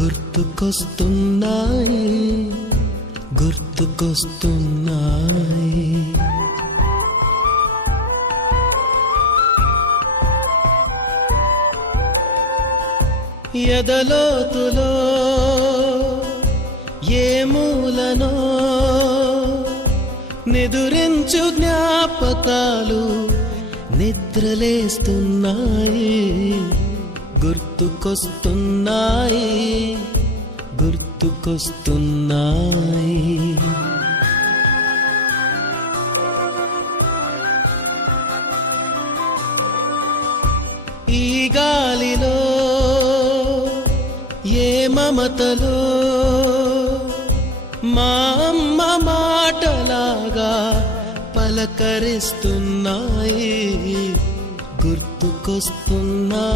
గుర్తుకొస్తున్నాయి గుర్తుకొస్తున్నాయి. ఎదలోతులో ఏ మూలనో నిదురించు జ్ఞాపకాలు నిద్రలేస్తున్నాయి గుర్తుకొస్తున్నాయి గుర్తుకొస్తున్నాయి. ఈ గాలిలో ఏ మమతలో మా అమ్మ మాటలాగా పలకరిస్తున్నాయి గుర్తుకొస్తున్నాయి.